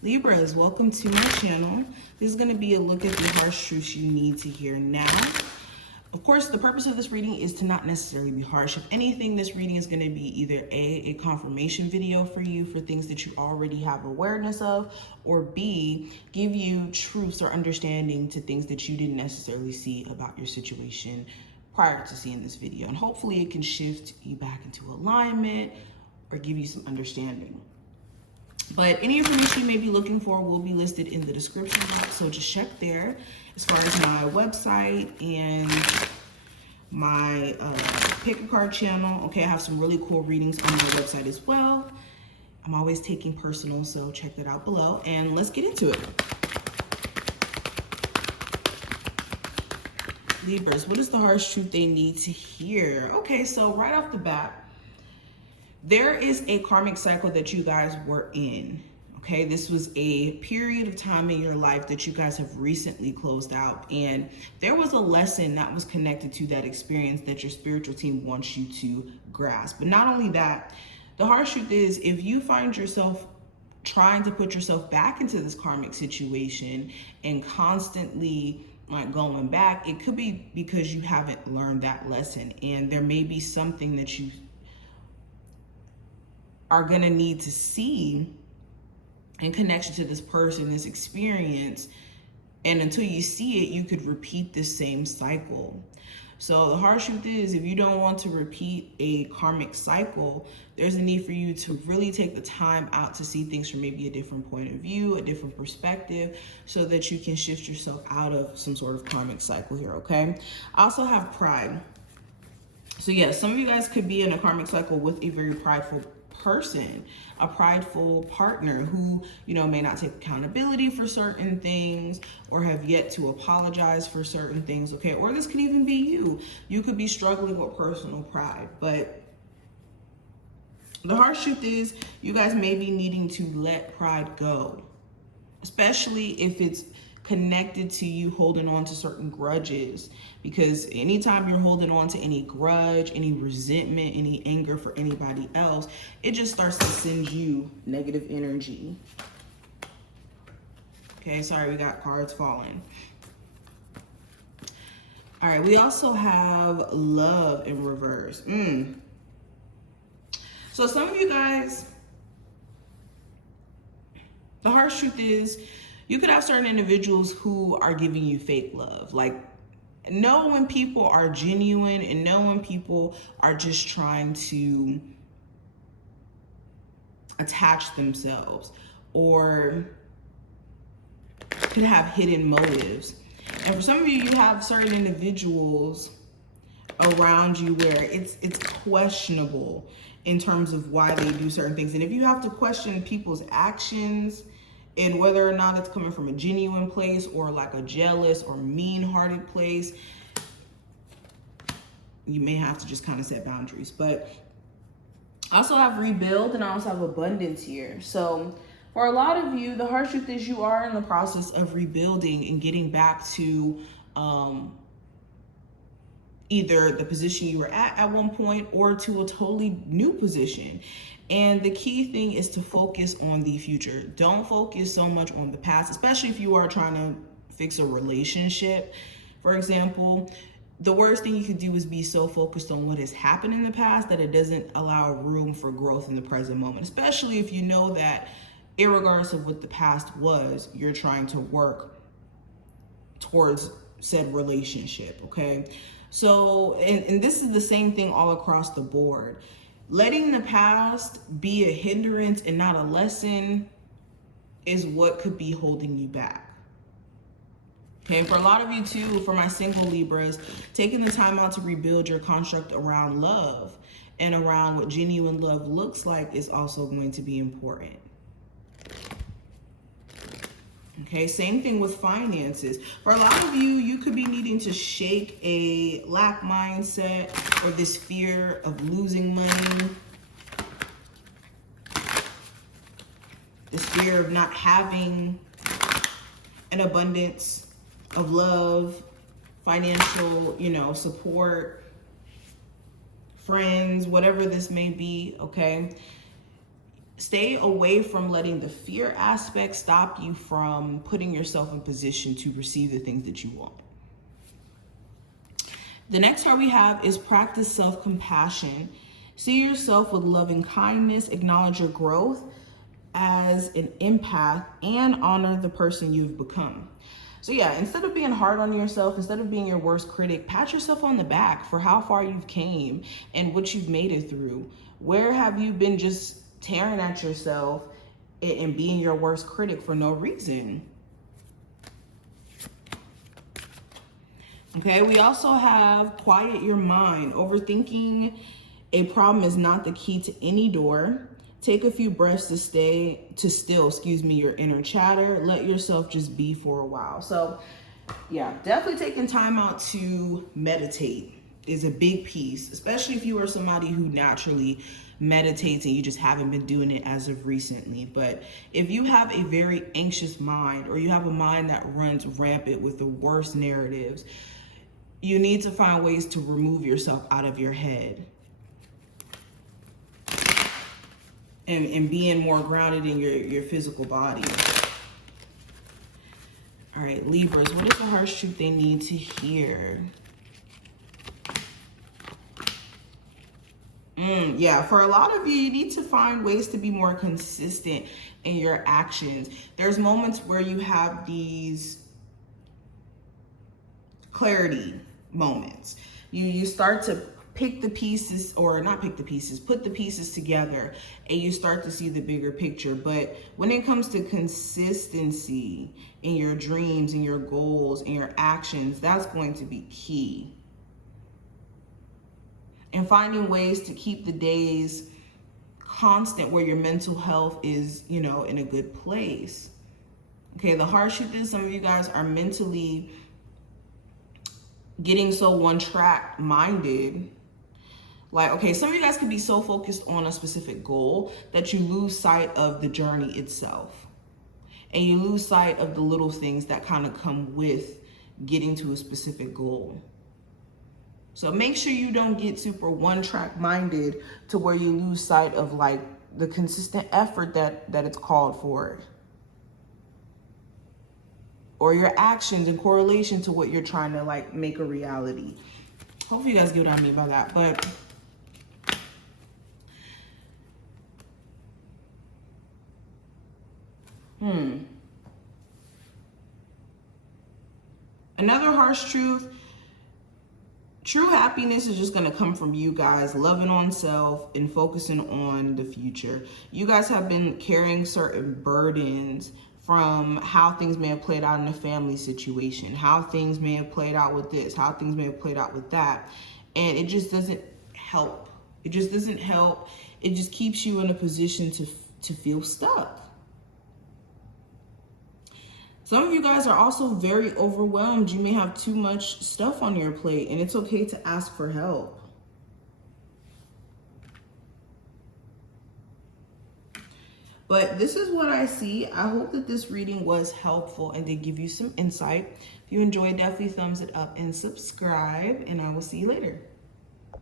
Libras, welcome to my channel. This is going to be a look at the harsh truths you need to hear now. Of course, the purpose of this reading is to not necessarily be harsh. If anything, this reading is going to be either a confirmation video for you for things that you already have awareness of, or B, give you truths or understanding to things that you didn't necessarily see about your situation prior to seeing this video. And hopefully it can shift you back into alignment or give you some understanding. But any information you may be looking for will be listed in the description box, so just check there. As far as my website and my pick a card channel, okay, I have some really cool readings on my website as well. I'm always taking personal, so check that out below, and let's get into it. Libras, what is the harsh truth they need to hear? Okay, so right off the bat, there is a karmic cycle that you guys were in, okay? This was a period of time in your life that you guys have recently closed out, and there was a lesson that was connected to that experience that your spiritual team wants you to grasp. But not only that, the harsh truth is, if you find yourself trying to put yourself back into this karmic situation and constantly like going back, it could be because you haven't learned that lesson, and there may be something that you are going to need to see in connection to this person, this experience. And until you see it, you could repeat the same cycle. So the harsh truth is, if you don't want to repeat a karmic cycle, there's a need for you to really take the time out to see things from maybe a different point of view, a different perspective, so that you can shift yourself out of some sort of karmic cycle here, okay? I also have pride. So yes, some of you guys could be in a karmic cycle with a very prideful person, a prideful partner who, you know, may not take accountability for certain things or have yet to apologize for certain things, okay? Or this could even be you. You could be struggling with personal pride, but the harsh truth is you guys may be needing to let pride go, especially if it's connected to you holding on to certain grudges, because anytime you're holding on to any grudge, any resentment, any anger for anybody else, it just starts to send you negative energy. Okay, sorry, we got cards falling. All right, we also have love in reverse. So some of you guys, the harsh truth is, you could have certain individuals who are giving you fake love. Like, know when people are genuine and know when people are just trying to attach themselves or could have hidden motives. And for some of you, you have certain individuals around you where it's questionable in terms of why they do certain things. And if you have to question people's actions and whether or not it's coming from a genuine place or like a jealous or mean-hearted place, you may have to just kind of set boundaries. But I also have rebuild and I also have abundance here. So for a lot of you, the harsh truth is you are in the process of rebuilding and getting back to either the position you were at one point or to a totally new position. And the key thing is to focus on the future. Don't focus so much on the past, especially if you are trying to fix a relationship. For example, the worst thing you could do is be so focused on what has happened in the past that it doesn't allow room for growth in the present moment, especially if you know that irregardless of what the past was, you're trying to work towards said relationship, okay? So, and this is the same thing all across the board. Letting the past be a hindrance and not a lesson is what could be holding you back. Okay, and for a lot of you too, for my single Libras, taking the time out to rebuild your construct around love and around what genuine love looks like is also going to be important. Okay, same thing with finances. For a lot of you, you could be needing to shake a lack mindset or this fear of losing money, this fear of not having an abundance of love, financial, you know, support, friends, whatever this may be, okay? Stay away from letting the fear aspect stop you from putting yourself in position to receive the things that you want. The next card we have is practice self-compassion. See yourself with loving kindness, acknowledge your growth as an empath, and honor the person you've become. So yeah, instead of being hard on yourself, instead of being your worst critic, pat yourself on the back for how far you've came and what you've made it through. Where have you been just tearing at yourself and being your worst critic for no reason? Okay, we also have quiet your mind. Overthinking a problem is not the key to any door. Take a few breaths to still your inner chatter. Let yourself just be for a while. So yeah, definitely taking time out to meditate is a big piece, especially if you are somebody who naturally meditates and you just haven't been doing it as of recently. But if you have a very anxious mind, or you have a mind that runs rampant with the worst narratives, you need to find ways to remove yourself out of your head and being more grounded in your physical body. All right, Libras, what is the harsh truth they need to hear? Yeah, for a lot of you, you need to find ways to be more consistent in your actions. There's moments where you have these clarity moments. You start to pick the pieces, or not pick the pieces, put the pieces together, and you start to see the bigger picture. But when it comes to consistency in your dreams and your goals and your actions, that's going to be key. And finding ways to keep the days constant where your mental health is, in a good place. Okay, the harsh truth is some of you guys are mentally getting so one-track minded. Like, okay, some of you guys could be so focused on a specific goal that you lose sight of the journey itself. And you lose sight of the little things that kind of come with getting to a specific goal. So make sure you don't get super one-track minded to where you lose sight of like the consistent effort that it's called for, or your actions in correlation to what you're trying to like make a reality. Hopefully you guys get what I mean by that. But another harsh truth. True happiness is just going to come from you guys loving on self and focusing on the future. You guys have been carrying certain burdens from how things may have played out in a family situation, how things may have played out with this, how things may have played out with that. And it just doesn't help. It just doesn't help. It just keeps you in a position to feel stuck. Some of you guys are also very overwhelmed. You may have too much stuff on your plate, and it's okay to ask for help. But this is what I see. I hope that this reading was helpful and did give you some insight. If you enjoyed, definitely thumbs it up and subscribe, and I will see you later.